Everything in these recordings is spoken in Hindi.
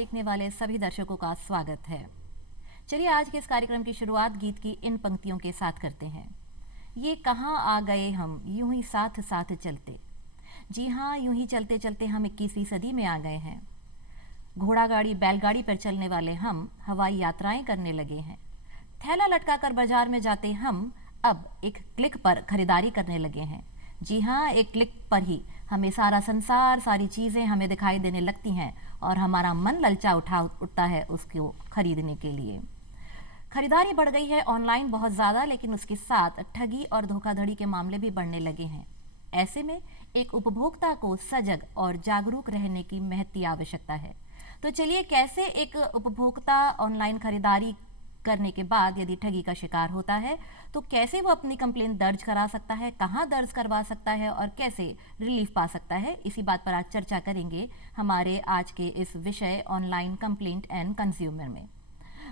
देखने वाले सभी दर्शकों का स्वागत है। चलिए आज के इस कार्यक्रम की शुरुआत गीत की इन पंक्तियों के साथ करते हैं। ये कहाँ आ गए हम यूं ही साथ साथ चलते। जी हाँ, यूं ही चलते चलते हम 21वीं सदी में आ गए हैं। घोड़ा गाड़ी बैलगाड़ी पर चलने वाले हम हवाई यात्राएं करने लगे हैं। थैला लटकाकर बाजार में जाते हम अब एक क्लिक पर खरीदारी करने लगे हैं। जी हाँ, एक क्लिक पर ही हमें सारा संसार, सारी चीज़ें हमें दिखाई देने लगती हैं और हमारा मन ललचा उठता है उसको खरीदने के लिए। खरीदारी बढ़ गई है ऑनलाइन बहुत ज़्यादा, लेकिन उसके साथ ठगी और धोखाधड़ी के मामले भी बढ़ने लगे हैं। ऐसे में एक उपभोक्ता को सजग और जागरूक रहने की महती आवश्यकता है। तो चलिए, कैसे एक उपभोक्ता ऑनलाइन खरीदारी करने के बाद यदि ठगी का शिकार होता है तो कैसे वो अपनी कंप्लेंट दर्ज करा सकता है, कहाँ दर्ज करवा सकता है और कैसे रिलीफ पा सकता है, इसी बात पर आज चर्चा करेंगे हमारे आज के इस विषय ऑनलाइन कंप्लेंट एंड कंज्यूमर में।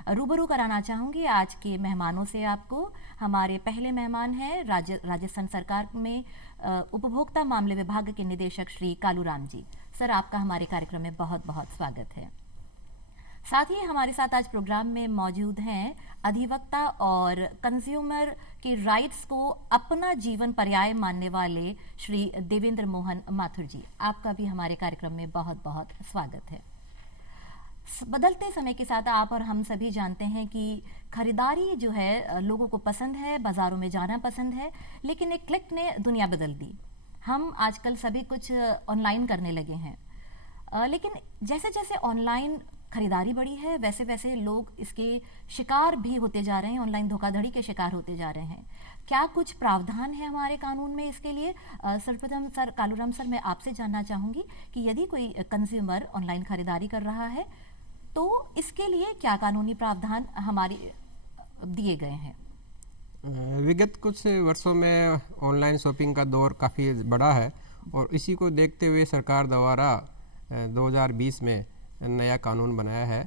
रूबरू कराना चाहूँगी आज के मेहमानों से आपको। हमारे पहले मेहमान हैं राजस्थान सरकार में उपभोक्ता मामले विभाग के निदेशक श्री कालूराम जी। सर, आपका हमारे कार्यक्रम में बहुत बहुत स्वागत है। साथ ही हमारे साथ आज प्रोग्राम में मौजूद हैं अधिवक्ता और कंज्यूमर के राइट्स को अपना जीवन पर्याय मानने वाले श्री देवेंद्र मोहन माथुर जी। आपका भी हमारे कार्यक्रम में बहुत बहुत स्वागत है। बदलते समय के साथ आप और हम सभी जानते हैं कि खरीदारी जो है लोगों को पसंद है, बाज़ारों में जाना पसंद है, लेकिन एक क्लिक ने दुनिया बदल दी। हम आजकल सभी कुछ ऑनलाइन करने लगे हैं, लेकिन जैसे जैसे ऑनलाइन खरीदारी बढ़ी है वैसे वैसे लोग इसके शिकार भी होते जा रहे हैं, ऑनलाइन धोखाधड़ी के शिकार होते जा रहे हैं। क्या कुछ प्रावधान है हमारे कानून में इसके लिए? सर्वप्रथम सर कालूराम सर, मैं आपसे जानना चाहूँगी कि यदि कोई कंज्यूमर ऑनलाइन खरीदारी कर रहा है तो इसके लिए क्या कानूनी प्रावधान हमारे दिए गए हैं? विगत कुछ वर्षों में ऑनलाइन शॉपिंग का दौर काफ़ी बड़ा है और इसी को देखते हुए सरकार द्वारा 2020 में नया कानून बनाया है,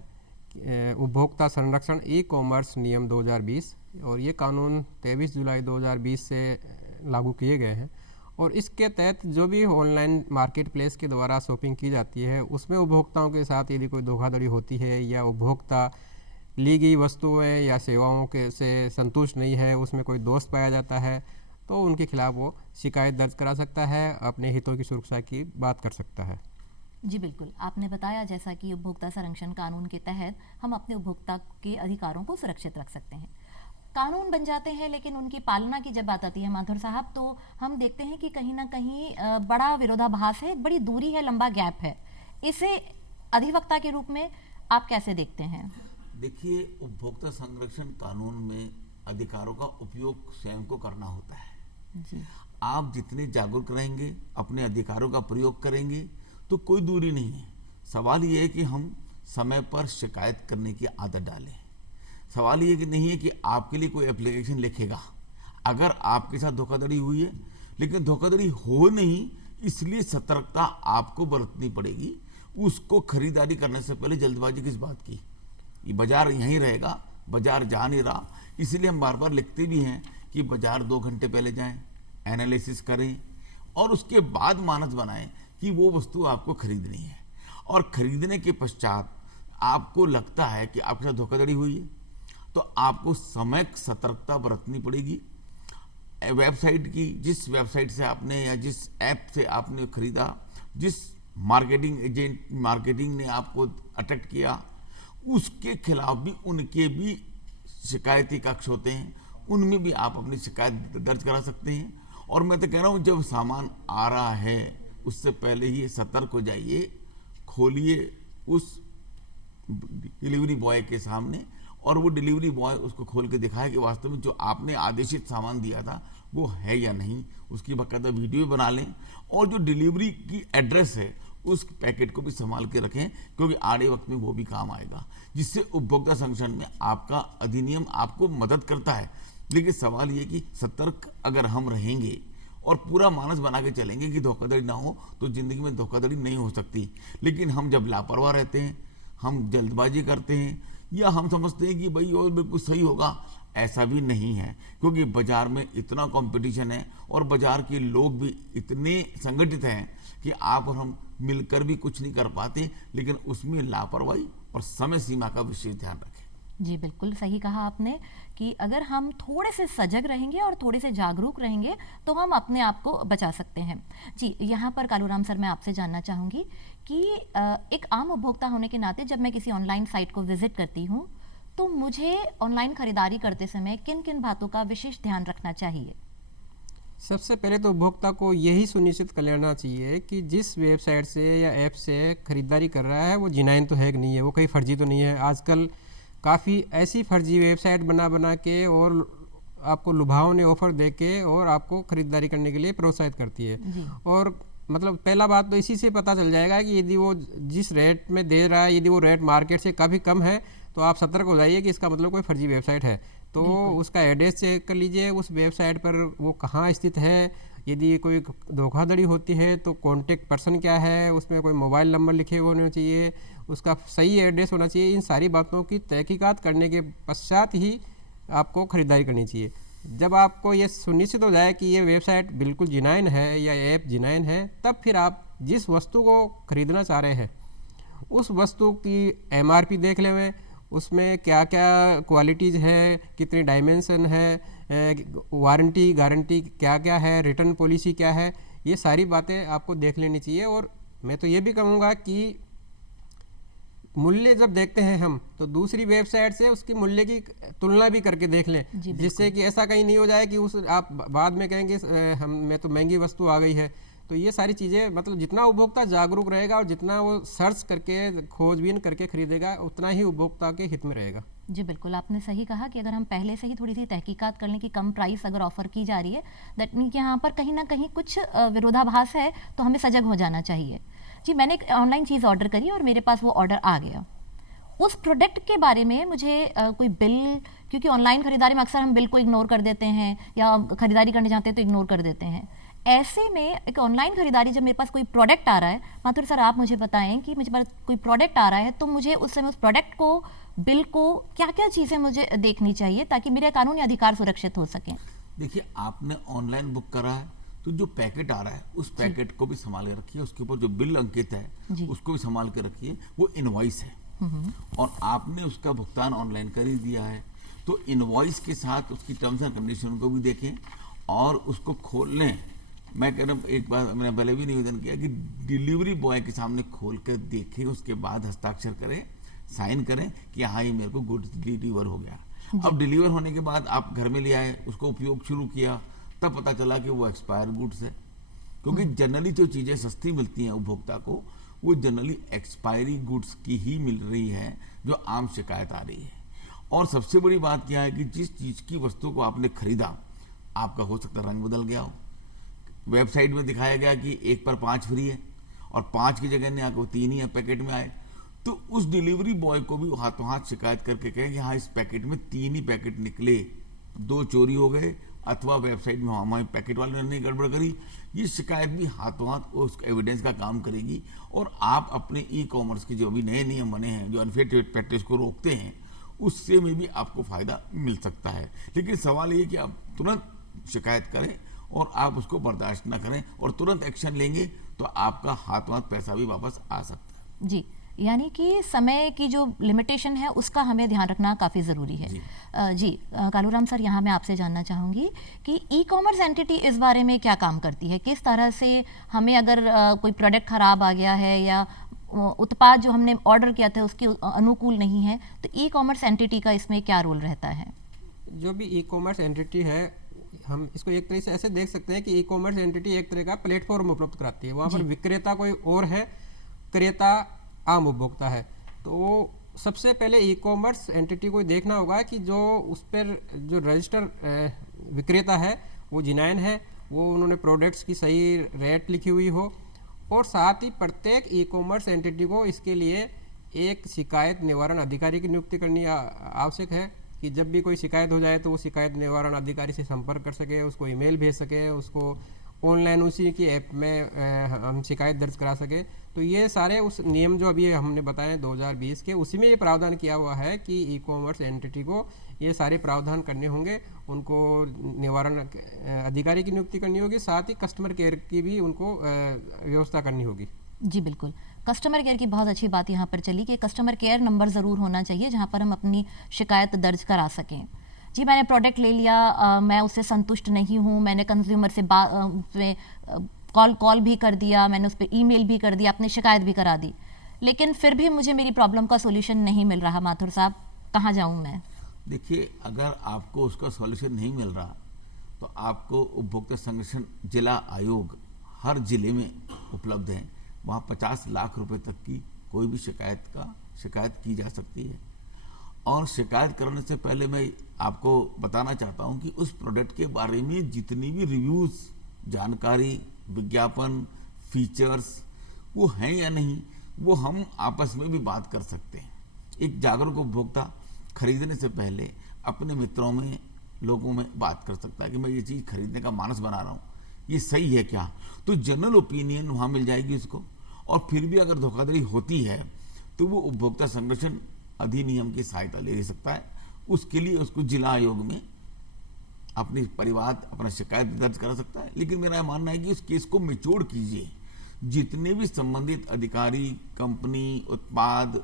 उपभोक्ता संरक्षण ई कॉमर्स नियम 2020, और ये कानून 23 जुलाई 2020 से लागू किए गए हैं। और इसके तहत जो भी ऑनलाइन मार्केट प्लेस के द्वारा शॉपिंग की जाती है उसमें उपभोक्ताओं के साथ यदि कोई धोखाधड़ी होती है या उपभोक्ता ली गई वस्तुएं या सेवाओं के से संतुष्ट नहीं है, उसमें कोई दोष पाया जाता है, तो उनके खिलाफ वो शिकायत दर्ज करा सकता है, अपने हितों की सुरक्षा की बात कर सकता है। जी बिल्कुल, आपने बताया जैसा कि उपभोक्ता संरक्षण कानून के तहत हम अपने उपभोक्ता के अधिकारों को सुरक्षित रख सकते हैं। कानून बन जाते हैं लेकिन उनकी पालना की जब बात आती है माथुर साहब, तो हम देखते हैं कि कहीं ना कहीं बड़ा विरोधाभास है, बड़ी दूरी है, लंबा गैप है। इसे अधिवक्ता के रूप में आप कैसे देखते हैं? देखिए, उपभोक्ता संरक्षण कानून में अधिकारों का उपयोग स्वयं को करना होता है जी। आप जितने जागरूक रहेंगे, अपने अधिकारों का प्रयोग करेंगे तो कोई दूरी नहीं है। सवाल ये है कि हम समय पर शिकायत करने की आदत डालें। सवाल ये कि नहीं है कि आपके लिए कोई एप्लीकेशन लिखेगा अगर आपके साथ धोखाधड़ी हुई है, लेकिन धोखाधड़ी हो नहीं, इसलिए सतर्कता आपको बरतनी पड़ेगी। उसको खरीदारी करने से पहले जल्दबाजी किस बात की? ये बाजार यहीं रहेगा, बाजार जा नहीं रहा, इसलिए हम बार बार लिखते भी हैं कि बाजार 2 घंटे पहले जाएं, एनालिसिस करें और उसके बाद मानस बनाएं कि वो वस्तु आपको खरीदनी है। और खरीदने के पश्चात आपको लगता है कि आपके साथ धोखाधड़ी हुई है तो आपको समय सतर्कता बरतनी पड़ेगी। वेबसाइट की, जिस वेबसाइट से आपने या जिस ऐप से आपने खरीदा, जिस मार्केटिंग एजेंट मार्केटिंग ने आपको अट्रैक्ट किया, उसके खिलाफ भी उनके भी शिकायती कक्ष होते हैं, उनमें भी आप अपनी शिकायत दर्ज करा सकते हैं। और मैं तो कह रहा हूँ, जब सामान आ रहा है उससे पहले ही सतर्क हो जाइए, खोलिए उस डिलीवरी बॉय के सामने और वो डिलीवरी बॉय उसको खोल के दिखाए कि वास्तव में जो आपने आदेशित सामान दिया था वो है या नहीं। उसकी बाकायदा वीडियो बना लें और जो डिलीवरी की एड्रेस है उस पैकेट को भी संभाल के रखें, क्योंकि आड़े वक्त में वो भी काम आएगा, जिससे उपभोक्ता संरक्षण में आपका अधिनियम आपको मदद करता है। लेकिन सवाल ये कि सतर्क अगर हम रहेंगे और पूरा मानस बना के चलेंगे कि धोखाधड़ी ना हो, तो जिंदगी में धोखाधड़ी नहीं हो सकती। लेकिन हम जब लापरवाह रहते हैं, हम जल्दबाजी करते हैं या हम समझते हैं कि भाई और बिल्कुल सही होगा, ऐसा भी नहीं है, क्योंकि बाजार में इतना कंपटीशन है और बाजार के लोग भी इतने संगठित हैं कि आप और हम मिलकर भी कुछ नहीं कर पाते। लेकिन उसमें लापरवाही और समय सीमा का विशेष ध्यान रखें। जी बिल्कुल सही कहा आपने कि अगर हम थोड़े से सजग रहेंगे और थोड़े से जागरूक रहेंगे तो हम अपने आप को बचा सकते हैं। जी, यहाँ पर कालूराम सर मैं आपसे जानना चाहूँगी कि एक आम उपभोक्ता होने के नाते जब मैं किसी ऑनलाइन साइट को विजिट करती हूँ तो मुझे ऑनलाइन खरीदारी करते समय किन किन बातों का विशेष ध्यान रखना चाहिए? सबसे पहले तो उपभोक्ता को यही सुनिश्चित कर लेना चाहिए कि जिस वेबसाइट से या ऐप से खरीदारी कर रहा है वो जिनाइन तो है कि नहीं है, वो कहीं फर्जी तो नहीं है। आजकल काफ़ी ऐसी फर्जी वेबसाइट बना के और आपको लुभावने ऑफर दे के और आपको खरीदारी करने के लिए प्रोत्साहित करती है। और मतलब पहला बात तो इसी से पता चल जाएगा कि यदि वो जिस रेट में दे रहा है, यदि वो रेट मार्केट से काफ़ी कम है तो आप सतर्क हो जाइए कि इसका मतलब कोई फर्जी वेबसाइट है। तो उसका एड्रेस चेक कर लीजिए, उस वेबसाइट पर वो कहाँ स्थित है। यदि कोई धोखाधड़ी होती है तो कॉन्टेक्ट पर्सन क्या है, उसमें कोई मोबाइल नंबर लिखे हुए होने चाहिए, उसका सही एड्रेस होना चाहिए। इन सारी बातों की तहकीकात करने के पश्चात ही आपको ख़रीदारी करनी चाहिए। जब आपको ये सुनिश्चित हो जाए कि ये वेबसाइट बिल्कुल जिनाइन है या ऐप जिनाइन है, तब फिर आप जिस वस्तु को ख़रीदना चाह रहे हैं उस वस्तु की MRP देख लें, उसमें क्या क्या क्वालिटीज़ है, कितनी डायमेंशन है, वारंटी गारंटी क्या क्या है, रिटर्न पॉलिसी क्या है, ये सारी बातें आपको देख लेनी चाहिए। और मैं तो ये भी कहूँगा कि मूल्य जब देखते हैं हम तो दूसरी वेबसाइट से उसकी मूल्य की तुलना भी करके देख लें, जिससे कि ऐसा कहीं नहीं हो जाए कि उस आप बाद में कहेंगे हम में तो महंगी वस्तु आ गई है। तो ये सारी चीज़ें मतलब जितना उपभोक्ता जागरूक रहेगा और जितना वो सर्च करके खोजबीन करके खरीदेगा उतना ही उपभोक्ता के हित में रहेगा। जी बिल्कुल, आपने सही कहा कि अगर हम पहले से ही थोड़ी सी तहकीकात कर लें कि कम प्राइस अगर ऑफर की जा रही है, दैट मीन कि यहाँ पर कहीं ना कहीं कुछ विरोधाभास है, तो हमें सजग हो जाना चाहिए। जी, मैंने एक ऑनलाइन चीज़ ऑर्डर करी और मेरे पास वो ऑर्डर आ गया। उस प्रोडक्ट के बारे में मुझे कोई बिल, क्योंकि ऑनलाइन खरीदारी में अक्सर हम बिल को इग्नोर कर देते हैं या खरीदारी करने जाते हैं तो इग्नोर कर देते हैं। ऐसे में एक ऑनलाइन खरीदारी जब मेरे पास कोई प्रोडक्ट आ रहा है, माथुर सर आप मुझे बताएं कि मुझे पास कोई प्रोडक्ट आ रहा है तो मुझे उस समय उस प्रोडक्ट को, बिल को, क्या क्या चीज़ें मुझे देखनी चाहिए ताकि मेरे कानूनी अधिकार सुरक्षित हो सकें? देखिए, आपने ऑनलाइन बुक करा है तो जो पैकेट आ रहा है उस पैकेट को भी संभाल के रखिए, उसके ऊपर जो बिल अंकित है उसको भी संभाल के रखिए। वो इनवॉइस है और आपने उसका भुगतान ऑनलाइन कर ही दिया है तो इनवॉइस के साथ उसकी टर्म्स एंड कंडीशन को भी देखें और उसको खोल लें। मैं कह रहा हूँ, एक बार मैंने पहले भी निवेदन किया कि डिलीवरी बॉय के सामने खोल कर देखें, उसके बाद हस्ताक्षर करें, साइन करें कि हाँ ये मेरे को गुड्स डिलीवर हो गया। अब डिलीवर होने के बाद आप घर में ले आए, उसको उपयोग शुरू किया, तब पता चला कि वो एक्सपायर गुड्स है। क्योंकि जनरली जो चीज़ें सस्ती मिलती हैं उपभोक्ता को वो जनरली एक्सपायरी गुड्स की ही मिल रही है, जो आम शिकायत आ रही है। और सबसे बड़ी बात क्या है कि जिस चीज़ की वस्तु को आपने खरीदा, आपका हो सकता है रंग बदल गया हो, वेबसाइट में दिखाया गया कि 1 पर 5 फ्री है और 5 की जगह नहीं आकर 3 ही पैकेट में आए, तो उस डिलीवरी बॉय को भी हाथों हाथ शिकायत करके कहें कि हाँ इस पैकेट में 3 ही पैकेट निकले, 2 चोरी हो गए अथवा वेबसाइट में हमारे पैकेट वाले ने गड़बड़ करी। ये शिकायत भी हाथों हाथ उस एविडेंस का काम करेगी और आप अपने ई-कॉमर्स के जो भी नए नियम बने हैं जो अनफेयर प्रैक्टिस को रोकते हैं उससे में भी आपको फ़ायदा मिल सकता है। लेकिन सवाल ये कि आप तुरंत शिकायत करें और आप उसको बर्दाश्त ना करें और तुरंत एक्शन लेंगे तो आपका हाथों हाथ पैसा भी वापस आ सकता है। जी, यानी कि समय की जो लिमिटेशन है उसका हमें ध्यान रखना काफ़ी ज़रूरी है। जी, कालूराम सर, यहाँ मैं आपसे जानना चाहूँगी कि ई कॉमर्स एंटिटी इस बारे में क्या काम करती है? किस तरह से हमें अगर कोई प्रोडक्ट ख़राब आ गया है या उत्पाद जो हमने ऑर्डर किया था उसके अनुकूल नहीं है, तो ई कॉमर्स एंटिटी का इसमें क्या रोल रहता है? जो भी ई कॉमर्स एंटिटी है, हम इसको एक तरह से ऐसे देख सकते हैं कि ई कॉमर्स एंटिटी एक तरह का प्लेटफॉर्म उपलब्ध कराती है। वहाँ पर विक्रेता कोई और है, क्रेता आम उपभोक्ता है। तो सबसे पहले ई कॉमर्स एंटिटी को देखना होगा कि जो उस पर जो रजिस्टर विक्रेता है वो जिनाइन है, वो उन्होंने प्रोडक्ट्स की सही रेट लिखी हुई हो और साथ ही प्रत्येक ई कॉमर्स एंटिटी को इसके लिए एक शिकायत निवारण अधिकारी की नियुक्ति करनी आवश्यक है कि जब भी कोई शिकायत हो जाए तो वो शिकायत निवारण अधिकारी से संपर्क कर सके, उसको ईमेल भेज सके, उसको ऑनलाइन उसी की ऐप में हम शिकायत दर्ज करा सके। तो ये सारे उस नियम जो अभी हमने बताए 2020 के, उसी में ये प्रावधान किया हुआ है कि ई कॉमर्स एंटिटी को ये सारे प्रावधान करने होंगे, उनको निवारण अधिकारी की नियुक्ति करनी होगी, साथ ही कस्टमर केयर की भी उनको व्यवस्था करनी होगी। जी बिल्कुल, कस्टमर केयर की बहुत अच्छी बात यहाँ पर चली कि कस्टमर केयर नंबर ज़रूर होना चाहिए जहाँ पर हम अपनी शिकायत दर्ज करा सकें। जी, मैंने प्रोडक्ट ले लिया, मैं उससे संतुष्ट नहीं हूँ, मैंने कंज्यूमर से कॉल भी कर दिया, मैंने उस पर ईमेल भी कर दिया, अपनी शिकायत भी करा दी, लेकिन फिर भी मुझे मेरी प्रॉब्लम का सोल्यूशन नहीं मिल रहा। माथुर साहब, कहाँ जाऊँ मैं? देखिए, अगर आपको उसका सॉल्यूशन नहीं मिल रहा तो आपको उपभोक्ता संरक्षण जिला आयोग हर जिले में उपलब्ध है। वहाँ 50 लाख रुपए तक की कोई भी शिकायत की जा सकती है। और शिकायत करने से पहले मैं आपको बताना चाहता हूँ कि उस प्रोडक्ट के बारे में जितनी भी रिव्यूज़, जानकारी, विज्ञापन, फीचर्स वो हैं या नहीं, वो हम आपस में भी बात कर सकते हैं। एक जागरूक उपभोक्ता खरीदने से पहले अपने मित्रों में, लोगों में बात कर सकता है कि मैं ये चीज़ खरीदने का मानस बना रहा हूँ, ये सही है क्या? तो जनरल ओपिनियन वहाँ मिल जाएगी उसको। और फिर भी अगर धोखाधड़ी होती है तो वो उपभोक्ता संरक्षण अधिनियम की सहायता ले सकता है। उसके लिए उसको जिला आयोग में अपनी अपना शिकायत दर्ज करा सकता है। लेकिन मेरा यह मानना है कि उस केस को मैच्योर कीजिए। जितने भी संबंधित अधिकारी, कंपनी, उत्पाद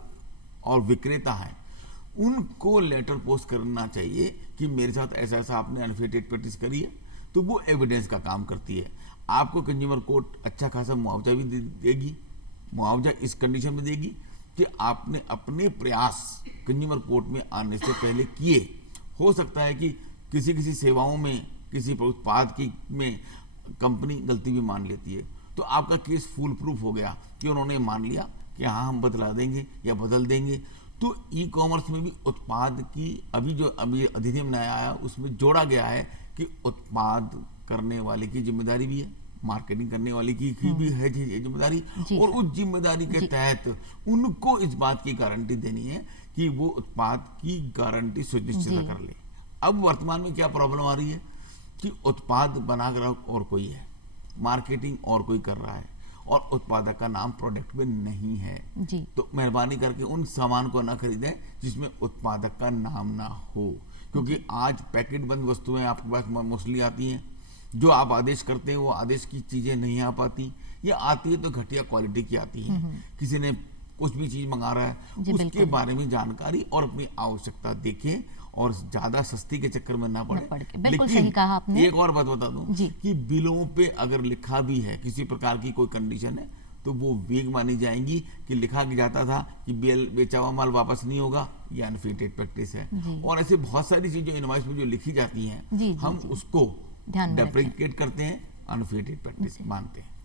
और विक्रेता हैं, उनको लेटर पोस्ट करना चाहिए कि मेरे साथ ऐसा ऐसा आपने अनफेटेड प्रैक्टिस करी है। तो वो एविडेंस का काम करती है। आपको कंज्यूमर कोर्ट अच्छा खासा मुआवजा भी देगी। मुआवजा इस कंडीशन में देगी कि आपने अपने प्रयास कंज्यूमर कोर्ट में आने से पहले किए। हो सकता है कि किसी सेवाओं में, किसी उत्पाद की में कंपनी गलती भी मान लेती है, तो आपका केस फुल प्रूफ हो गया कि उन्होंने मान लिया कि हाँ हम बदला देंगे या बदल देंगे। तो ई कॉमर्स में भी उत्पाद की अभी अधिनियम नया आया, उसमें जोड़ा गया है कि उत्पाद करने वाले की जिम्मेदारी भी है, मार्केटिंग करने वाले की भी है जिम्मेदारी, और उस जिम्मेदारी के तहत उनको इस बात की गारंटी देनी है कि वो उत्पाद की गारंटी सुनिश्चित कर ले। अब वर्तमान में क्या प्रॉब्लम आ रही है कि उत्पाद बना कर और कोई है, मार्केटिंग और कोई कर रहा है, और उत्पादक का नाम प्रोडक्ट में नहीं है जी। तो मेहरबानी करके उन सामान को ना खरीदें जिसमें उत्पादक का नाम ना हो, क्योंकि आज पैकेट बंद वस्तुएं आपके पास मोस्टली आती हैं। जो आप आदेश करते हैं वो आदेश की चीजें नहीं आ पाती, या आती है तो घटिया क्वालिटी की आती है। किसी ने कुछ भी चीज मंगा रहा है, उसके बारे में जानकारी और अपनी आवश्यकता देखें और ज्यादा सस्ती के चक्कर में ना पड़े। बिल्कुल सही कहा आपने। एक और बात बता दूं कि बिलों पे अगर लिखा भी है किसी प्रकार की कोई कंडीशन है, तो वो वीक मानी जाएंगी कि लिखा जाता था कि बेचा हुआ माल वापस नहीं होगा, ये अनफिटेड प्रैक्टिस है। और ऐसे बहुत सारी चीजें इनवॉइस में जो लिखी जाती हैं, हम उसको डेप्रिकेट करते हैं, अनफिटेड प्रैक्टिस मानते हैं।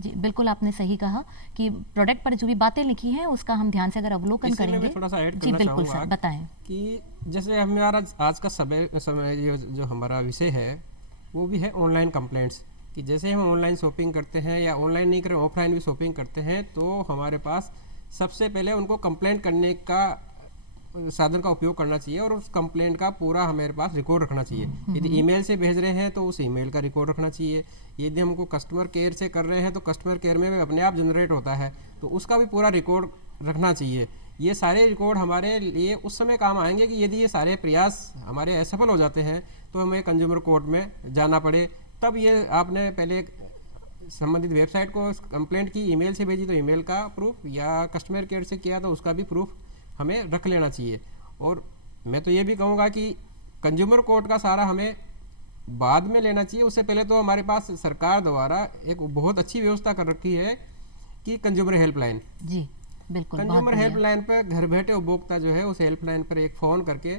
जी बिल्कुल, आपने सही कहा कि प्रोडक्ट पर जो भी बातें लिखी हैं उसका हम ध्यान से अगर अवलोकन करेंगे। थोड़ा सा ऐड जी बिल्कुल सर, बताएं। कि जैसे हमारा आज का समय जो हमारा विषय है वो भी है ऑनलाइन कंप्लेंट्स। कि जैसे हम ऑनलाइन शॉपिंग करते हैं, या ऑनलाइन नहीं करें ऑफलाइन भी शॉपिंग करते हैं, तो हमारे पास सबसे पहले उनको कंप्लेंट करने का साधन का उपयोग करना चाहिए, और उस कंप्लेंट का पूरा हमारे पास रिकॉर्ड रखना चाहिए। यदि ईमेल से भेज रहे हैं तो उस ईमेल का रिकॉर्ड रखना चाहिए। यदि हमको कस्टमर केयर से कर रहे हैं तो कस्टमर केयर में अपने आप जनरेट होता है, तो उसका भी पूरा रिकॉर्ड रखना चाहिए। ये सारे रिकॉर्ड हमारे लिए उस समय काम आएंगे कि यदि ये सारे प्रयास हमारे असफल हो जाते हैं तो हमें कंज्यूमर कोर्ट में जाना पड़े। तब ये आपने पहले संबंधित वेबसाइट को कंप्लेंट की, ईमेल से भेजी तो ईमेल का प्रूफ, या कस्टमर केयर से किया तो उसका भी प्रूफ हमें रख लेना चाहिए। और मैं तो ये भी कहूँगा कि कंज्यूमर कोर्ट का सारा हमें बाद में लेना चाहिए। उससे पहले तो हमारे पास सरकार द्वारा एक बहुत अच्छी व्यवस्था कर रखी है कि कंज्यूमर हेल्पलाइन। जी बिल्कुल, कंज्यूमर हेल्पलाइन पर घर बैठे उपभोक्ता जो है उस हेल्पलाइन पर एक फ़ोन करके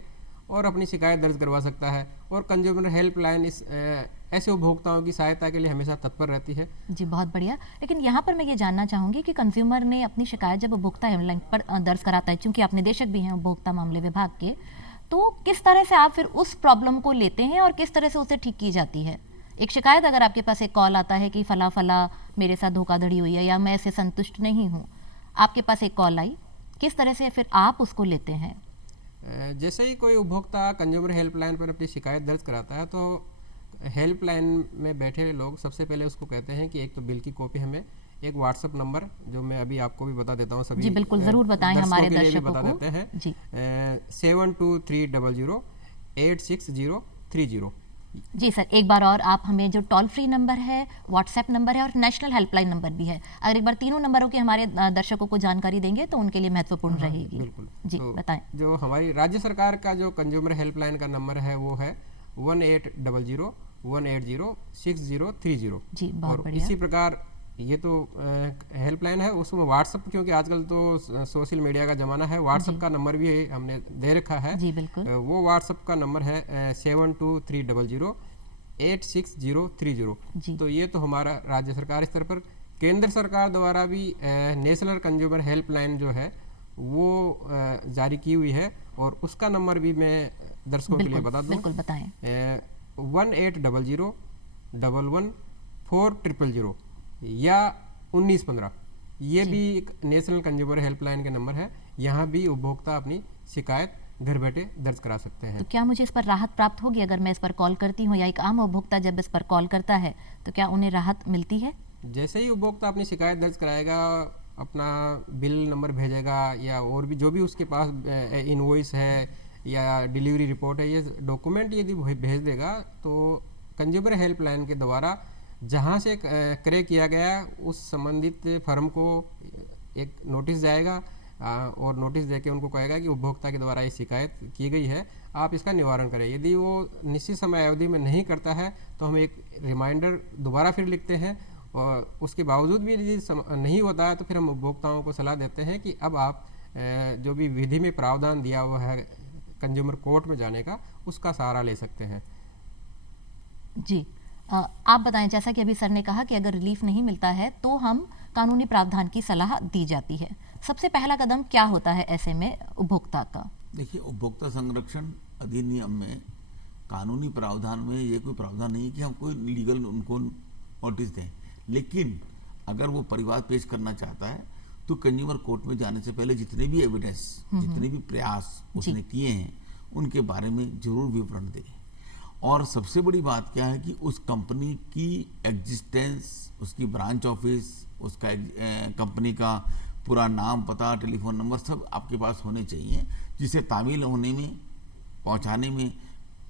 और अपनी शिकायत दर्ज करवा सकता है, और कंज्यूमर हेल्पलाइन इस ऐसे उपभोक्ताओं की सहायता के लिए हमेशा तत्पर रहती है। जी बहुत बढ़िया। लेकिन यहाँ पर मैं ये जानना चाहूँगी कि कंज्यूमर ने अपनी शिकायत जब उपभोक्ता हेल्पलाइन पर दर्ज कराता है, चूँकि आप निदेशक भी हैं उपभोक्ता मामले विभाग के, तो किस तरह से आप फिर उस प्रॉब्लम को लेते हैं और किस तरह से उसे ठीक की जाती है? एक शिकायत, अगर आपके पास एक कॉल आता है कि फला फला मेरे साथ धोखाधड़ी हुई है या मैं इससे संतुष्ट नहीं हूँ, आपके पास एक कॉल आई, किस तरह से फिर आप उसको लेते हैं? जैसे ही कोई उपभोक्ता कंज्यूमर हेल्पलाइन पर अपनी शिकायत दर्ज कराता है, तो हेल्पलाइन में बैठे लोग सबसे पहले उसको कहते हैं कि एक तो बिल की कॉपी, हमें एक व्हाट्सएप नंबर जो मैं अभी आपको भी बता देता हूँ, सभी जी बिल्कुल ज़रूर बताएं हमारे दर्शकों को बता देते हैं, 72300 8630। जी सर, एक बार और आप हमें जो टोल फ्री नंबर है, व्हाट्सएप नंबर है और नेशनल हेल्पलाइन नंबर भी है, अगर एक बार तीनों नंबरों की हमारे दर्शकों को जानकारी देंगे तो उनके लिए महत्वपूर्ण रहेगी। बिल्कुल जी तो बताएं। जो हमारी राज्य सरकार का जो कंज्यूमर हेल्पलाइन का नंबर है वो है 1800-180-6030। जी बहुत और बढ़िया। इसी प्रकार ये तो हेल्पलाइन है, उसमें व्हाट्सअप, क्योंकि आजकल तो सोशल मीडिया का ज़माना है, व्हाट्सअप का नंबर भी हमने दे रखा है। जी बिल्कुल। वो व्हाट्सअप का नंबर है 7230086030। जी तो ये तो हमारा राज्य सरकार स्तर पर। केंद्र सरकार द्वारा भी नेशनल कंज्यूमर हेल्पलाइन जो है वो जारी की हुई है, और उसका नंबर भी मैं दर्शकों के लिए बिल्कुल बता दूं। बिल्कुल बताएं। 1800-11-4000 या 1915। ये भी एक नेशनल कंज्यूमर हेल्पलाइन का नंबर है। यहाँ भी उपभोक्ता अपनी शिकायत घर बैठे दर्ज करा सकते हैं। तो क्या मुझे इस पर राहत प्राप्त होगी अगर मैं इस पर कॉल करती हूँ, या एक आम उपभोक्ता जब इस पर कॉल करता है तो क्या उन्हें राहत मिलती है? जैसे ही उपभोक्ता अपनी शिकायत दर्ज कराएगा, अपना बिल नंबर भेजेगा या और भी जो भी उसके पास इनवॉइस है या डिलीवरी रिपोर्ट है, ये डॉक्यूमेंट यदि भेज देगा तो कंज्यूमर हेल्पलाइन के द्वारा जहाँ से क्रय किया गया उस संबंधित फर्म को एक नोटिस जाएगा, और नोटिस देके उनको कहेगा कि उपभोक्ता के द्वारा ये शिकायत की गई है, आप इसका निवारण करें। यदि वो निश्चित समय अवधि में नहीं करता है तो हम एक रिमाइंडर दोबारा फिर लिखते हैं, और उसके बावजूद भी यदि नहीं होता है तो फिर हम उपभोक्ताओं को सलाह देते हैं कि अब आप जो भी विधि में प्रावधान दिया हुआ है कंज्यूमर कोर्ट में जाने का, उसका सहारा ले सकते हैं। जी आप बताएं, जैसा कि अभी सर ने कहा कि अगर रिलीफ नहीं मिलता है तो हम कानूनी प्रावधान की सलाह दी जाती है। सबसे पहला कदम क्या होता है ऐसे में उपभोक्ता का? देखिए, उपभोक्ता संरक्षण अधिनियम में कानूनी प्रावधान में ये कोई प्रावधान नहीं है कि हम कोई लीगल उनको नोटिस दें, लेकिन अगर वो परिवाद पेश करना चाहता है तो कंज्यूमर कोर्ट में जाने से पहले जितने भी एविडेंस, जितने भी प्रयास उसने किए हैं उनके बारे में जरूर विवरण दें। और सबसे बड़ी बात क्या है कि उस कंपनी की एग्जिस्टेंस, उसकी ब्रांच ऑफिस, उसका कंपनी का पूरा नाम, पता, टेलीफोन नंबर सब आपके पास होने चाहिए, जिसे तामील होने में, पहुंचाने में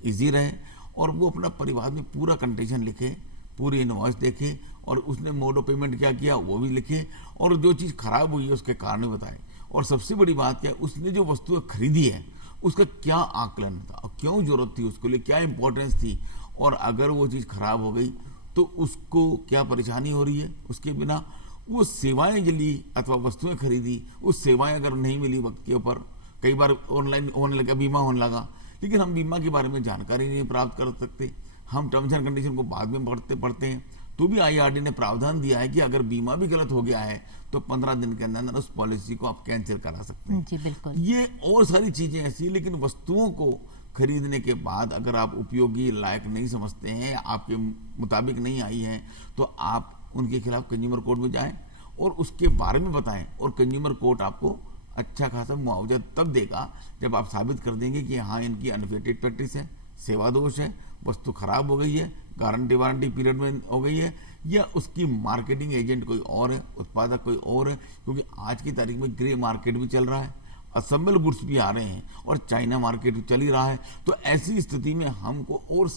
इजी रहे। और वो अपना परिवार में पूरा कंडीशन लिखे, पूरी इनवॉइस देखे, और उसने मोड ऑफ पेमेंट क्या किया वो भी लिखे, और जो चीज़ खराब हुई है उसके कारण बताए। और सबसे बड़ी बात क्या है, उसने जो वस्तु खरीदी है उसका क्या आकलन था, क्यों जरूरत थी उसके लिए, क्या इंपॉर्टेंस थी, और अगर वो चीज़ खराब हो गई तो उसको क्या परेशानी हो रही है, उसके बिना वो सेवाएं जो ली अथवा वस्तुएं खरीदी, उस सेवाएं अगर नहीं मिली वक्त के ऊपर, कई बार ऑनलाइन होने लगा, बीमा होने लगा, लेकिन हम बीमा के बारे में जानकारी नहीं प्राप्त कर सकते, हम टर्म्स एंड कंडीशन को बाद में पढ़ते हैं। तो भी आईआरडी ने प्रावधान दिया है कि अगर बीमा भी गलत हो गया है तो 15 दिन के अंदर उस पॉलिसी को आप कैंसिल करा सकते हैं। जी बिल्कुल। ये और सारी चीजें ऐसी, लेकिन वस्तुओं को खरीदने के बाद अगर आप उपयोगी लायक नहीं समझते हैं, आपके मुताबिक नहीं आई है, तो आप उनके खिलाफ कंज्यूमर कोर्ट में जाएं और उसके बारे में बताएं, और कंज्यूमर कोर्ट आपको अच्छा खासा मुआवजा तब देगा जब आप साबित कर देंगे कि हाँ इनकी अनफेटेड प्रैक्टिस है, सेवा दोष है, वस्तु खराब हो गई है, गारंटी वारंटी पीरियड में हो गई है, या उसकी मार्केटिंग एजेंट कोई और है, उत्पादक कोई और है। क्योंकि आज की तारीख में ग्रे मार्केट भी चल रहा है, असेंबल गुड्स भी आ रहे हैं, और चाइना मार्केट भी चल ही रहा है। तो ऐसी स्थिति में हमको और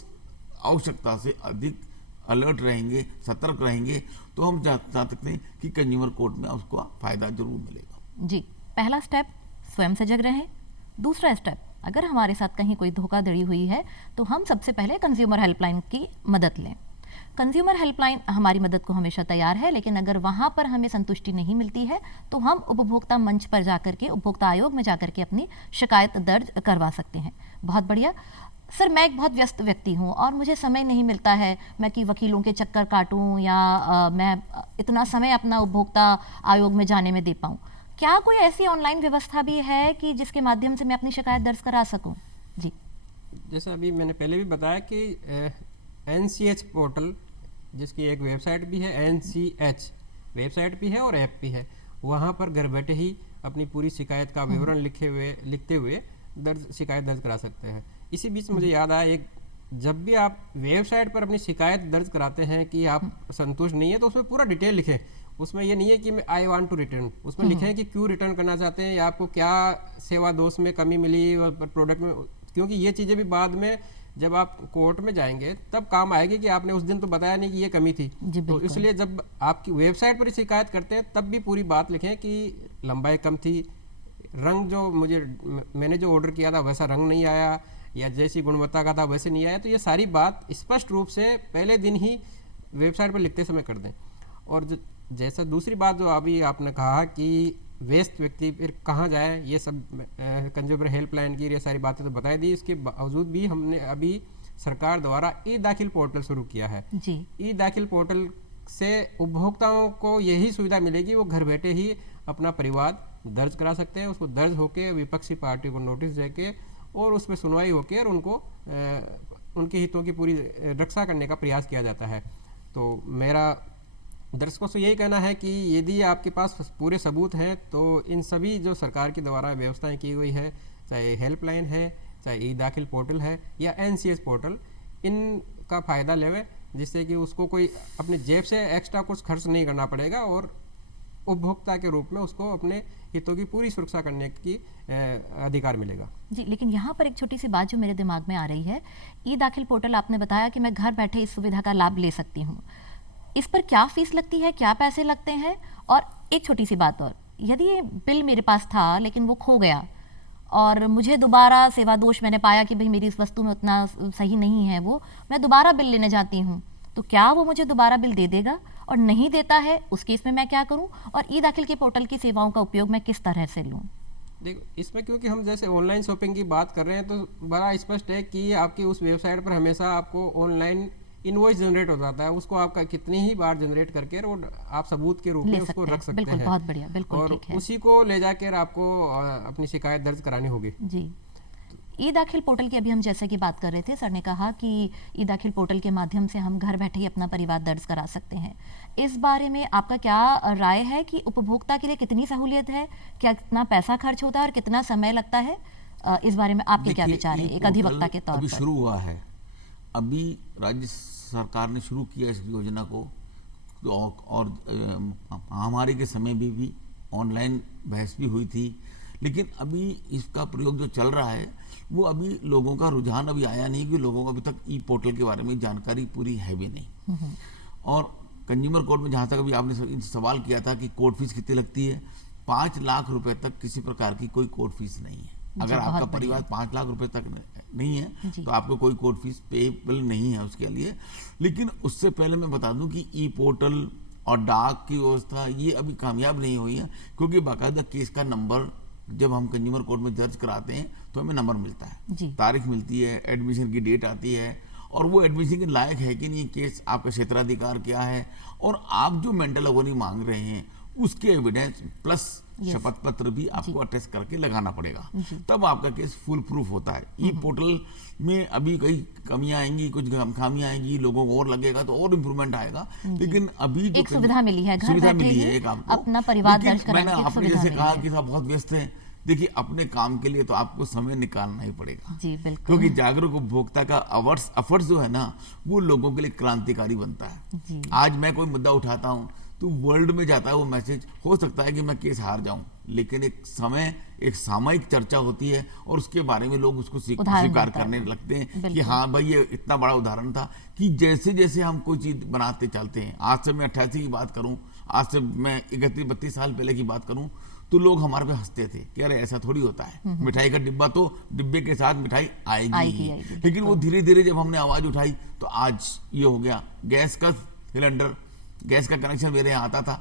आवश्यकता से अधिक अलर्ट रहेंगे, सतर्क रहेंगे, तो हम चाह सकते हैं कि कंज्यूमर कोर्ट में उसको फायदा जरूर मिलेगा। जी, पहला स्टेप स्वयं सजग रहें। दूसरा स्टेप, अगर हमारे साथ कहीं कोई धोखाधड़ी हुई है तो हम सबसे पहले कंज्यूमर हेल्पलाइन की मदद लें। कंज्यूमर हेल्पलाइन हमारी मदद को हमेशा तैयार है, लेकिन अगर वहाँ पर हमें संतुष्टि नहीं मिलती है तो हम उपभोक्ता मंच पर जाकर के, उपभोक्ता आयोग में जाकर के अपनी शिकायत दर्ज करवा सकते हैं। बहुत बढ़िया सर, मैं एक बहुत व्यस्त व्यक्ति हूँ और मुझे समय नहीं मिलता है मैं कि वकीलों के चक्कर काटूँ या मैं इतना समय अपना उपभोक्ता आयोग में जाने में दे पाऊँ। क्या कोई ऐसी ऑनलाइन व्यवस्था भी है कि जिसके माध्यम से मैं अपनी शिकायत दर्ज करा सकूं? जी, जैसा अभी मैंने पहले भी बताया कि NCH पोर्टल, जिसकी एक वेबसाइट भी है, NCH वेबसाइट भी है और ऐप भी है, वहाँ पर घर बैठे ही अपनी पूरी शिकायत का विवरण लिखते हुए शिकायत दर्ज करा सकते हैं। इसी बीच मुझे याद आया, एक जब भी आप वेबसाइट पर अपनी शिकायत दर्ज कराते हैं कि आप संतुष्ट नहीं है तो उसमें पूरा डिटेल लिखें। उसमें ये नहीं है कि मैं आई वांट टू रिटर्न, उसमें लिखें कि क्यों रिटर्न करना चाहते हैं, या आपको क्या सेवा दोष में कमी मिली और प्रोडक्ट में क्योंकि ये चीज़ें भी बाद में जब आप कोर्ट में जाएंगे तब काम आएगी कि आपने उस दिन तो बताया नहीं कि ये कमी थी। तो इसलिए जब आपकी वेबसाइट पर शिकायत करते हैं तब भी पूरी बात लिखें कि लंबाई कम थी, रंग जो मैंने जो ऑर्डर किया था वैसा रंग नहीं आया, या जैसी गुणवत्ता का था वैसे नहीं आया। तो ये सारी बात स्पष्ट रूप से पहले दिन ही वेबसाइट पर लिखते समय कर दें। और जैसा दूसरी बात जो अभी आपने कहा कि व्यस्त व्यक्ति फिर कहाँ जाए, ये सब कंज्यूमर हेल्पलाइन की ये सारी बातें तो बताई दी। इसके बावजूद भी हमने अभी सरकार द्वारा ई दाखिल पोर्टल शुरू किया है जी। ई दाखिल पोर्टल से उपभोक्ताओं को यही सुविधा मिलेगी, वो घर बैठे ही अपना परिवाद दर्ज करा सकते हैं। उसको दर्ज होकर विपक्षी पार्टी को नोटिस देके और उस पर सुनवाई होकर और उनको उनके हितों की पूरी रक्षा करने का प्रयास किया जाता है। तो मेरा दर्शकों से यही कहना है कि यदि आपके पास पूरे सबूत हैं तो इन सभी जो सरकार के द्वारा व्यवस्थाएं की गई है, चाहे हेल्पलाइन है, चाहे ई दाखिल पोर्टल है या NCS पोर्टल, इनका फ़ायदा लेवें, जिससे कि उसको कोई अपनी जेब से एक्स्ट्रा कुछ खर्च नहीं करना पड़ेगा और उपभोक्ता के रूप में उसको अपने हितों की पूरी सुरक्षा करने की अधिकार मिलेगा जी। लेकिन यहाँ पर एक छोटी सी बात जो मेरे दिमाग में आ रही है, ई दाखिल पोर्टल आपने बताया कि मैं घर बैठे इस सुविधा का लाभ ले सकती हूँ, इस पर क्या फीस लगती है, क्या पैसे लगते हैं? और एक छोटी सी बात और, यदि ये बिल मेरे पास था लेकिन वो खो गया और मुझे दोबारा सेवा दोष मैंने पाया कि भाई मेरी इस वस्तु में उतना सही नहीं है, वो मैं दोबारा बिल लेने जाती हूँ, तो क्या वो मुझे दोबारा बिल दे देगा? और नहीं देता है उस केस में मैं क्या करूँ? और ई दाखिल के पोर्टल की सेवाओं का उपयोग मैं किस तरह से लूँ? देखो, इसमें क्योंकि हम जैसे ऑनलाइन शॉपिंग की बात कर रहे हैं तो बड़ा स्पष्ट है कि आपकी उस वेबसाइट पर हमेशा आपको ऑनलाइन इनवॉइस जनरेट हो जाता है, उसको आपका कितनी ही बार जनरेट करके वो आप सबूत के रूप में उसको रख सकते हैं। बहुत बढ़िया, बिल्कुल और ठीक है। उसी को ले जाकर आपको अपनी शिकायत दर्ज करानी होगी जी। ई दाखिल पोर्टल की अभी हम जैसे कि बात कर रहे थे, सर ने कहा कि ई दाखिल पोर्टल के माध्यम से हम घर बैठे ही अपना परिवार दर्ज करा सकते हैं। इस बारे में आपका क्या राय है कि उपभोक्ता के लिए कितनी सहूलियत है, क्या कितना पैसा खर्च होता है और कितना समय लगता है? इस बारे में आपके क्या विचार है एक अधिवक्ता के तौर पर? अभी शुरू हुआ है, अभी राज्य सरकार ने शुरू किया इस योजना को, और महामारी के समय भी ऑनलाइन बहस भी हुई थी, लेकिन अभी इसका प्रयोग जो चल रहा है वो अभी लोगों का रुझान अभी आया नहीं, कि लोगों को अभी तक ई पोर्टल के बारे में जानकारी पूरी है भी नहीं। और कंज्यूमर कोर्ट में जहाँ तक अभी आपने सवाल किया था कि कोर्ट फीस कितनी लगती है, 5 लाख रुपए तक किसी प्रकार की कोई कोर्ट फीस नहीं है। अगर आपका परिवार 5 लाख रुपए तक नहीं है तो आपको कोई कोर्ट फीस पेएबल नहीं है उसके लिए। लेकिन उससे पहले मैं बता दूं कि ई पोर्टल और डाक की व्यवस्था ये अभी कामयाब नहीं हुई है, क्योंकि बाकायदा केस का नंबर जब हम कंज्यूमर कोर्ट में दर्ज कराते हैं तो हमें नंबर मिलता है, तारीख मिलती है, एडमिशन की डेट आती है, और वो एडमिशन के लायक है कि नहीं, केस आपका क्षेत्राधिकार क्या है, और आप जो मेंटल अगोनी मांग रहे हैं उसके एविडेंस प्लस शपथ पत्र भी आपको अटेस्ट करके लगाना पड़ेगा, तब आपका केस फुल प्रूफ होता है। ई पोर्टल में अभी कई कमियां आएंगी, कुछ खामियां आएंगी, लोगों को और लगेगा तो और इम्प्रूवमेंट आएगा। लेकिन अभी जो एक सुविधा मिली है, सुविधा मिली है एक आपको, अपना परिवार दर्ज कराने की मैंने आपने जैसे कहा कि आप बहुत व्यस्त हैं, देखिए अपने काम के लिए तो आपको समय निकालना ही पड़ेगा जी, बिल्कुल। क्योंकि जागरूक उपभोक्ता का एफर्ट्स जो है ना वो लोगों के लिए क्रांतिकारी बनता है। आज मैं कोई मुद्दा उठाता हूँ तो वर्ल्ड में जाता है वो मैसेज, हो सकता है कि मैं केस हार जाऊं, लेकिन एक सामयिक चर्चा होती है और उसके बारे में लोग उसको स्वीकार करने लगते हैं कि हाँ भाई ये इतना बड़ा उदाहरण था, कि जैसे जैसे हम कोई चीज बनाते चलते हैं। आज से मैं 88 की बात करूं, आज से मैं 31-32 साल पहले की बात करूं तो लोग हमारे पे हंसते थे कि अरे ऐसा थोड़ी होता है, मिठाई का डिब्बा तो डिब्बे के साथ मिठाई आएगी। लेकिन वो धीरे धीरे जब हमने आवाज उठाई तो आज ये हो गया। गैस का सिलेंडर, गैस का कनेक्शन मेरे यहाँ आता था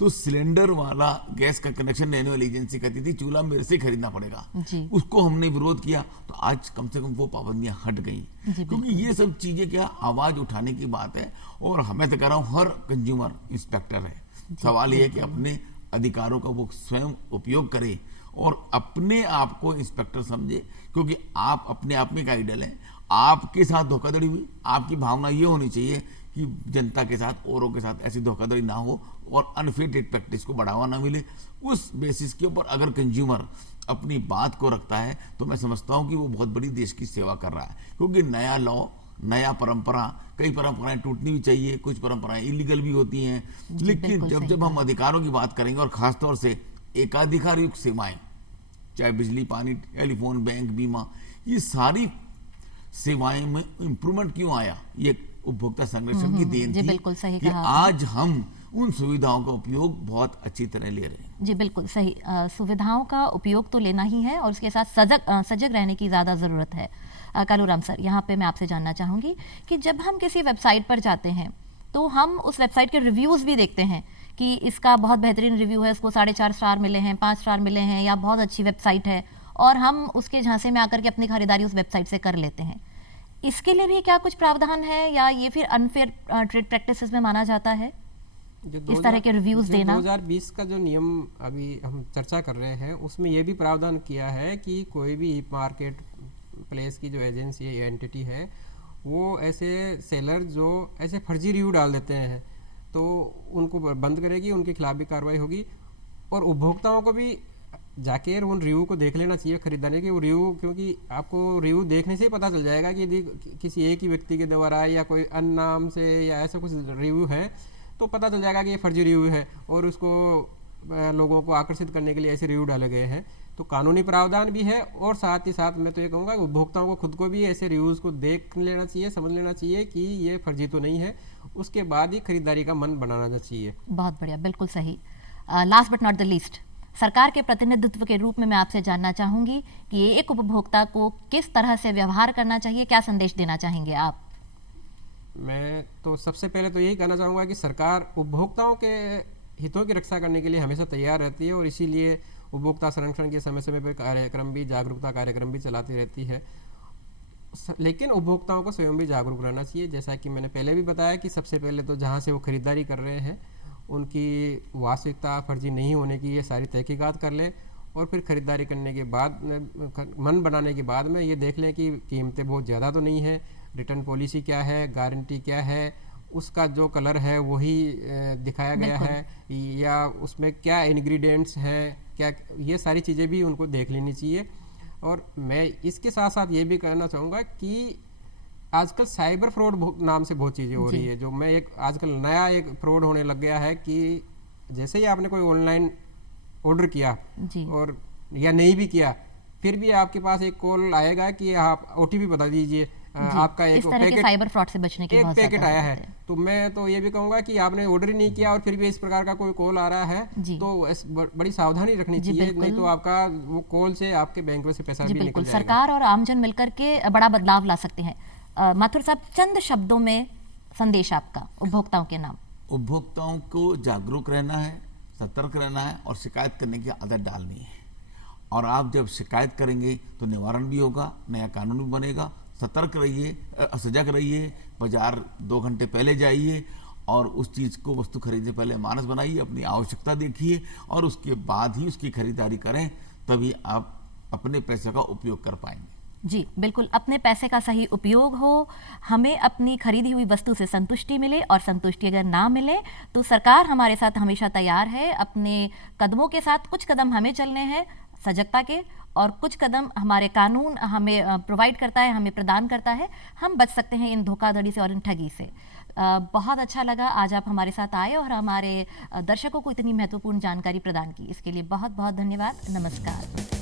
तो सिलेंडर वाला गैस का कनेक्शन देने वाली एजेंसी कहती थी चूल्हा मेरे से खरीदना पड़ेगा, उसको हमने विरोध किया तो आज कम से कम वो पाबंदियां हट गई, क्योंकि ये सब चीजें क्या आवाज उठाने की बात है। और हमें तो कह रहा हूँ हर कंज्यूमर इंस्पेक्टर है, सवाल ये है कि अपने अधिकारों का वो स्वयं उपयोग करे और अपने आप को इंस्पेक्टर समझे, क्योंकि आप अपने आप में एक आइडल है। आपके साथ धोखाधड़ी हुई, आपकी भावना ये होनी चाहिए कि जनता के साथ, औरों के साथ ऐसी धोखाधड़ी ना हो और अनफेयर ट्रेड प्रैक्टिस को बढ़ावा ना मिले। उस बेसिस के ऊपर अगर कंज्यूमर अपनी बात को रखता है तो मैं समझता हूँ कि वो बहुत बड़ी देश की सेवा कर रहा है, क्योंकि नया लॉ, नया परंपरा, कई परंपराएं टूटनी भी चाहिए, कुछ परंपराएं इलीगल भी होती हैं, लेकिन जब हम अधिकारों की बात करेंगे और खासतौर से एकाधिकार युक्त सेवाएं, चाहे बिजली, पानी, टेलीफोन, बैंक, बीमा, ये सारी सेवाएं में इम्प्रूवमेंट क्यों आया? ये उपभोक्ता संरक्षण की देन जी थी बिल्कुल सही कि कहा आज हम उन सुविधाओं का उपयोग बहुत अच्छी तरह ले रहे हैं। जी बिल्कुल सही। सुविधाओं का उपयोग तो लेना ही है और उसके साथ सजग रहने की ज़्यादा ज़रूरत है। कालूराम सर, यहाँ पे मैं आपसे जानना चाहूँगी कि जब हम किसी वेबसाइट पर जाते हैं तो हम उस वेबसाइट के रिव्यूज़ भी देखते हैं कि इसका बहुत बेहतरीन रिव्यू है, इसको 4.5 स्टार मिले हैं, 5 स्टार मिले हैं, या बहुत अच्छी वेबसाइट है, और हम उसके झांसे में आकर के अपनी खरीदारी उस वेबसाइट से कर लेते हैं। इसके लिए भी क्या कुछ प्रावधान है या ये फिर अनफेयर ट्रेड प्रैक्टिसेस में माना जाता है, इस तरह के रिव्यूज देना? 2020 का जो नियम अभी हम चर्चा कर रहे हैं उसमें ये भी प्रावधान किया है कि कोई भी मार्केट प्लेस की जो एजेंसी है या एंटिटी है वो ऐसे सेलर जो ऐसे फर्जी रिव्यू डाल देते हैं तो उनको बंद करेगी, उनके खिलाफ भी कार्रवाई होगी। और उपभोक्ताओं को भी जाके उन रिव्यू को देख लेना चाहिए खरीदारी के वो रिव्यू, क्योंकि आपको रिव्यू देखने से ही पता चल जाएगा कि यदि किसी एक ही व्यक्ति के द्वारा या कोई अन्य नाम से या ऐसा कुछ रिव्यू है तो पता चल जाएगा कि ये फर्जी रिव्यू है और उसको लोगों को आकर्षित करने के लिए ऐसे रिव्यू डाले गए हैं। तो कानूनी प्रावधान भी है और साथ ही साथ मैं तो ये कहूँगा कि उपभोक्ताओं को खुद को भी ऐसे रिव्यूज़ को देख लेना चाहिए, समझ लेना चाहिए कि ये फर्जी तो नहीं है, उसके बाद ही खरीदारी का मन बनाना चाहिए। बहुत बढ़िया, बिल्कुल सही। Last but not the least, सरकार के प्रतिनिधित्व के रूप में मैं आपसे जानना चाहूँगी कि एक उपभोक्ता को किस तरह से व्यवहार करना चाहिए, क्या संदेश देना चाहेंगे आप? मैं तो सबसे पहले तो यही कहना चाहूँगा कि सरकार उपभोक्ताओं के हितों की रक्षा करने के लिए हमेशा तैयार रहती है और इसीलिए उपभोक्ता संरक्षण के समय समय पर कार्यक्रम भी, जागरूकता कार्यक्रम भी चलाती रहती है। लेकिन उपभोक्ताओं को स्वयं भी जागरूक रहना चाहिए। जैसा कि मैंने पहले भी बताया कि सबसे पहले तो जहाँ से वो खरीदारी कर रहे हैं उनकी वास्तविकता फर्जी नहीं होने की ये सारी तहकीकात कर लें और फिर खरीदारी करने के बाद मन बनाने के बाद में ये देख लें कि कीमतें बहुत ज़्यादा तो नहीं है, रिटर्न पॉलिसी क्या है, गारंटी क्या है, उसका जो कलर है वही दिखाया गया है या उसमें क्या इंग्रेडिएंट्स हैं, क्या, ये सारी चीज़ें भी उनको देख लेनी चाहिए। और मैं इसके साथ साथ ये भी कहना चाहूँगा कि आजकल साइबर फ्रॉड नाम से बहुत चीज़ें हो रही है, जो मैं आजकल नया एक फ्रॉड होने लग गया है कि जैसे ही आपने कोई ऑनलाइन ऑर्डर किया और या नहीं भी किया फिर भी आपके पास एक कॉल आएगा कि आप OTP बता दीजिए, आपका एक पैकेट, साइबर फ्रॉड से बचने की बहुत पैकेट आया है। तो मैं तो ये भी कहूँगा कि आपने ऑर्डर ही नहीं किया और फिर भी इस प्रकार का कोई कॉल आ रहा है तो बड़ी सावधानी रखनी चाहिए, नहीं तो आपका वो कॉल से आपके बैंक में से पैसा भी निकल जाएगा। सरकार और आमजन मिलकर के बड़ा बदलाव ला सकते हैं। माथुर साहब, चंद शब्दों में संदेश आपका उपभोक्ताओं के नाम। उपभोक्ताओं को जागरूक रहना है, सतर्क रहना है और शिकायत करने की आदत डालनी है। और आप जब शिकायत करेंगे तो निवारण भी होगा, नया कानून भी बनेगा। सतर्क रहिए, सजग रहिए, बाजार 2 घंटे पहले जाइए और उस चीज़ को वस्तु खरीदने पहले मानस बनाइए, अपनी आवश्यकता देखिए और उसके बाद ही उसकी खरीदारी करें, तभी आप अपने पैसे का उपयोग कर पाएंगे। जी बिल्कुल, अपने पैसे का सही उपयोग हो, हमें अपनी खरीदी हुई वस्तु से संतुष्टि मिले और संतुष्टि अगर ना मिले तो सरकार हमारे साथ हमेशा तैयार है। अपने कदमों के साथ कुछ कदम हमें चलने हैं सजगता के और कुछ कदम हमारे कानून हमें प्रोवाइड करता है, हमें प्रदान करता है। हम बच सकते हैं इन धोखाधड़ी से और इन ठगी से। बहुत अच्छा लगा आज आप हमारे साथ आए और हमारे दर्शकों को इतनी महत्वपूर्ण जानकारी प्रदान की, इसके लिए बहुत बहुत धन्यवाद। नमस्कार।